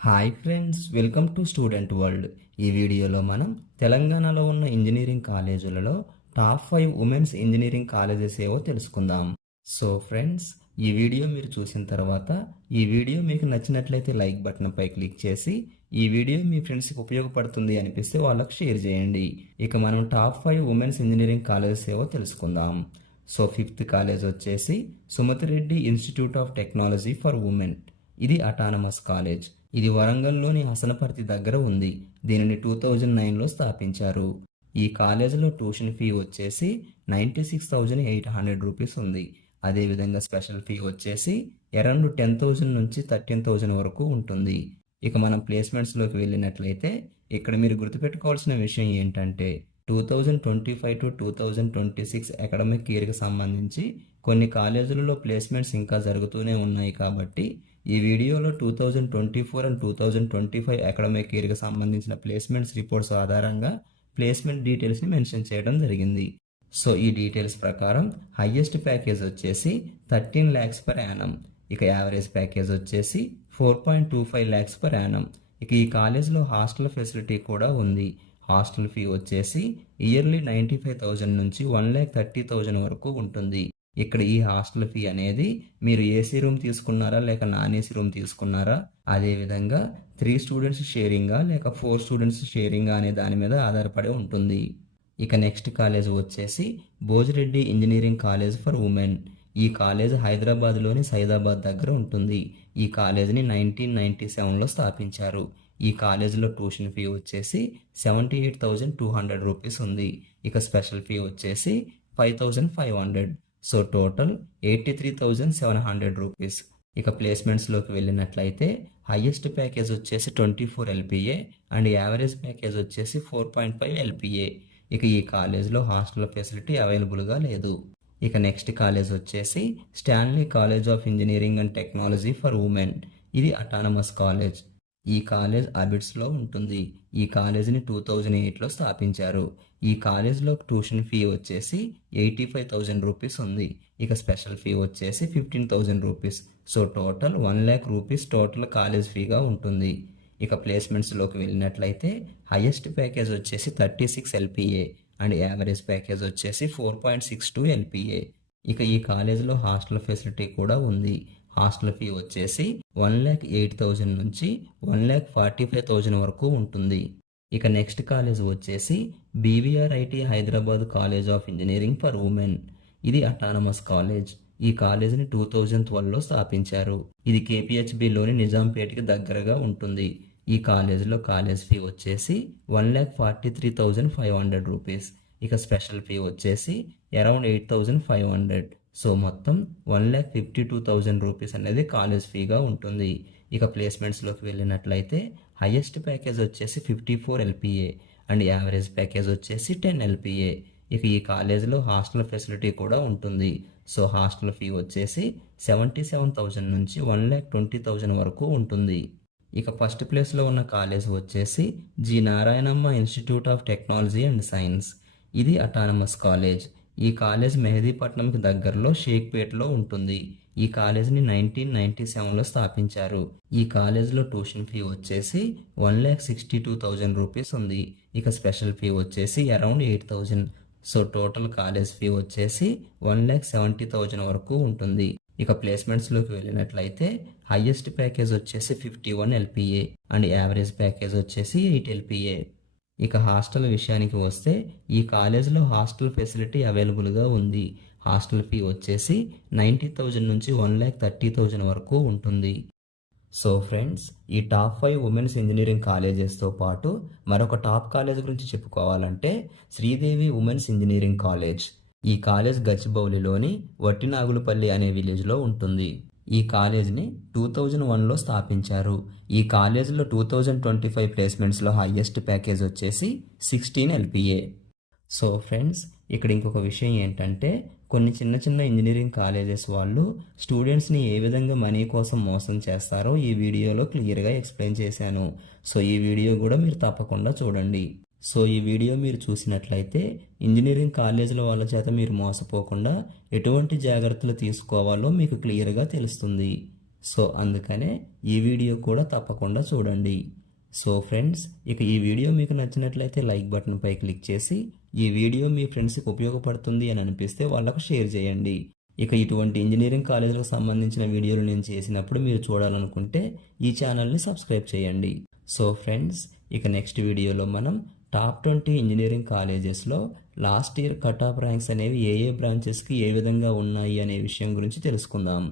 Hi friends, welcome to student world. ఈ వీడియోలో మనం తెలంగాణలో ఉన్న ఇంజనీరింగ్ కాలేజీలలో టాప్ 5 ఉమెన్స్ ఇంజనీరింగ్ కాలేజెస్ ఏవో తెలుసుకుందాం. సో ఫ్రెండ్స్, ఈ వీడియో మీరు చూసిన తర్వాత ఈ వీడియో మీకు నచ్చినట్లయితే లైక్ బటన్పై క్లిక్ చేసి ఈ వీడియో మీ ఫ్రెండ్స్కి ఉపయోగపడుతుంది అనిపిస్తే వాళ్ళకు షేర్ చేయండి. ఇక మనం టాప్ 5 ఉమెన్స్ ఇంజనీరింగ్ కాలేజెస్ ఏవో తెలుసుకుందాం. సో 5th కాలేజ్ వచ్చేసి సుమతిరెడ్డి institute of technology for women. ఇది అటానమస్ కాలేజ్. ఇది వరంగల్లోని హసనపర్తి దగ్గర ఉంది. దీనిని 2009లో స్థాపించారు. ఈ కాలేజీలో ట్యూషన్ ఫీ వచ్చేసి 96,800 రూపీస్ ఉంది. అదేవిధంగా స్పెషల్ ఫీ వచ్చేసి అరౌండ్ 10,000 నుంచి 13,000 వరకు ఉంటుంది. ఇక మనం ప్లేస్మెంట్స్లోకి వెళ్ళినట్లయితే ఇక్కడ మీరు గుర్తుపెట్టుకోవాల్సిన విషయం ఏంటంటే 2025 టు 2026 అకాడమిక్ ఇయర్కి సంబంధించి కొన్ని కాలేజీలలో ప్లేస్మెంట్స్ ఇంకా జరుగుతూనే ఉన్నాయి. కాబట్టి ఈ వీడియోలో 2024 అండ్ 2025 అకాడమిక్ ఇయర్కి సంబంధించిన ప్లేస్మెంట్స్ రిపోర్ట్స్ ఆధారంగా ప్లేస్మెంట్ డీటెయిల్స్ని మెన్షన్ చేయడం జరిగింది. సో ఈ డీటెయిల్స్ ప్రకారం హైయెస్ట్ ప్యాకేజ్ వచ్చేసి 13 lakhs per annum. ఇక యావరేజ్ ప్యాకేజ్ వచ్చేసి 4.25 lakhs per annum. ఇక ఈ కాలేజ్లో హాస్టల్ ఫెసిలిటీ కూడా ఉంది. హాస్టల్ ఫీ వచ్చేసి ఇయర్లీ 95,000 నుంచి 1,30,000 వరకు ఉంటుంది. ఇక్కడ ఈ హాస్టల్ ఫీ అనేది మీరు ఏసీ రూమ్ తీసుకున్నారా లేక నాన్ ఏసీ రూమ్ తీసుకున్నారా, అదేవిధంగా 3 స్టూడెంట్స్ షేరింగా లేక 4 స్టూడెంట్స్ షేరింగా అనే దాని మీద ఆధారపడి ఉంటుంది. ఇక నెక్స్ట్ కాలేజ్ వచ్చేసి Bhojireddy engineering college for women. ఈ కాలేజ్ హైదరాబాద్లోని సైదాబాద్ దగ్గర ఉంటుంది. ఈ కాలేజ్ని 1997లో స్థాపించారు. ఈ కాలేజీలో ట్యూషన్ ఫీ వచ్చేసి 78,200 రూపీస్ ఉంది. ఇక స్పెషల్ ఫీ వచ్చేసి 5,500. So total 83,700 rupees. ఇక ప్లేస్మెంట్స్లోకి వెళ్ళినట్లయితే హైయెస్ట్ ప్యాకేజ్ వచ్చేసి 24 LPA అండ్ యావరేజ్ ప్యాకేజ్ వచ్చేసి 4.5 LPA. ఇక ఈ కాలేజ్లో హాస్టల్ ఫెసిలిటీ అవైలబుల్గా లేదు. ఇక నెక్స్ట్ కాలేజ్ వచ్చేసి Stanley college of engineering and technology for women. ఇది అటానమస్ కాలేజ్. ఈ కాలేజ్ అబిడ్స్లో ఉంటుంది. ఈ కాలేజీని 2008లో స్థాపించారు. ఈ కాలేజ్లో ట్యూషన్ ఫీ వచ్చేసి 85,000 రూపీస్ ఉంది. ఇక స్పెషల్ ఫీ వచ్చేసి 15,000 rupees. So total 1 lakh rupees total college ఫీగా ఉంటుంది. ఇక ప్లేస్మెంట్స్లోకి వెళ్ళినట్లయితే హైయెస్ట్ ప్యాకేజ్ వచ్చేసి 36 LPA అండ్ యావరేజ్ ప్యాకేజ్ వచ్చేసి 4.62 LPA. ఇక ఈ కాలేజ్లో హాస్టల్ ఫెసిలిటీ కూడా ఉంది. హాస్టల్ ఫీ వచ్చేసి 1,08,000 నుంచి 1,45,000 వరకు ఉంటుంది. ఇక నెక్స్ట్ కాలేజ్ వచ్చేసి BVRIT Hyderabad college of engineering for women. ఇది అటానమస్ కాలేజ్. ఈ కాలేజీని 2012లో స్థాపించారు. ఇది KPHBలోని నిజాంపేటకి దగ్గరగా ఉంటుంది. ఈ కాలేజీలో కాలేజ్ ఫీ వచ్చేసి 1,43,500 రూపీస్. ఇక స్పెషల్ ఫీ వచ్చేసి అరౌండ్ 8,500. సో మొత్తం 1,52,000 రూపీస్ అనేది కాలేజ్ ఫీగా ఉంటుంది. ఇక ప్లేస్మెంట్స్లోకి వెళ్ళినట్లయితే హైయెస్ట్ ప్యాకేజ్ వచ్చేసి 54 LPA అండ్ యావరేజ్ ప్యాకేజ్ వచ్చేసి 10 LPA. ఇక ఈ కాలేజీలో హాస్టల్ ఫెసిలిటీ కూడా ఉంటుంది. సో హాస్టల్ ఫీ వచ్చేసి 77,000 నుంచి 1,20,000 వరకు ఉంటుంది. ఇక ఫస్ట్ ప్లేస్లో ఉన్న కాలేజ్ వచ్చేసి G Narayanamma institute of technology and science. ఇది అటానమస్ కాలేజ్. ఈ కాలేజ్ మెహదీపట్నంకి దగ్గరలో షేక్పేట్లో ఉంటుంది. ఈ కాలేజ్ని 1997లో స్థాపించారు. ఈ కాలేజ్లో ట్యూషన్ ఫీ వచ్చేసి 1,62,000 రూపీస్ ఉంది. ఇక స్పెషల్ ఫీ వచ్చేసి around 8,000. So total college fee వచ్చేసి 1,70,000 వరకు ఉంటుంది. ఇక ప్లేస్మెంట్స్లోకి వెళ్ళినట్లయితే హైయెస్ట్ ప్యాకేజ్ వచ్చేసి 51 LPA అండ్ యావరేజ్ ప్యాకేజ్ వచ్చేసి 8 LPA. ఇక హాస్టల్ విషయానికి వస్తే ఈ కాలేజ్లో హాస్టల్ ఫెసిలిటీ అవైలబుల్గా ఉంది. హాస్టల్ ఫీ వచ్చేసి 90,000 నుంచి 1,30,000 వరకు ఉంటుంది. సో ఫ్రెండ్స్, ఈ టాప్ 5 ఉమెన్స్ ఇంజనీరింగ్ కాలేజెస్తో పాటు మరొక టాప్ కాలేజ్ గురించి చెప్పుకోవాలంటే శ్రీదేవి ఉమెన్స్ ఇంజనీరింగ్ కాలేజ్. ఈ కాలేజ్ గచ్చిబౌలిలోని వట్టినాగులపల్లి అనే విలేజ్లో ఉంటుంది. ఈ కాలేజ్ని 2001లో స్థాపించారు. ఈ కాలేజ్లో 2025 ప్లేస్మెంట్స్లో హైయెస్ట్ ప్యాకేజ్ వచ్చేసి 16 LPA. సో ఫ్రెండ్స్, ఇక్కడ ఇంకొక విషయం ఏంటంటే కొన్ని చిన్న చిన్న ఇంజనీరింగ్ కాలేజెస్ వాళ్ళు స్టూడెంట్స్ని ఏ విధంగా మనీ కోసం మోసం చేస్తారో ఈ వీడియోలో క్లియర్గా ఎక్స్ప్లెయిన్ చేశాను. సో ఈ వీడియో కూడా మీరు తప్పకుండా చూడండి. సో ఈ వీడియో మీరు చూసినట్లయితే ఇంజనీరింగ్ కాలేజీల వాళ్ళ చేత మీరు మోసపోకుండా ఎటువంటి జాగ్రత్తలు తీసుకోవాలో మీకు క్లియర్గా తెలుస్తుంది. సో అందుకనే ఈ వీడియో కూడా తప్పకుండా చూడండి. సో ఫ్రెండ్స్, ఇక ఈ వీడియో మీకు నచ్చినట్లయితే లైక్ బటన్పై క్లిక్ చేసి ఈ వీడియో మీ ఫ్రెండ్స్కి ఉపయోగపడుతుంది అని అనిపిస్తే వాళ్ళకు షేర్ చేయండి. ఇక ఇటువంటి ఇంజనీరింగ్ కాలేజీలకు సంబంధించిన వీడియోలు నేను చేసినప్పుడు మీరు చూడాలనుకుంటే ఈ ఛానల్ని సబ్స్క్రైబ్ చేయండి. సో ఫ్రెండ్స్, ఇక నెక్స్ట్ వీడియోలో మనం టాప్ 20 ఇంజనీరింగ్ కాలేజెస్లో last year cut off ranks అనేవి ఏ బ్రాంచెస్కి ఏ విధంగా ఉన్నాయి అనే విషయం గురించి తెలుసుకుందాం.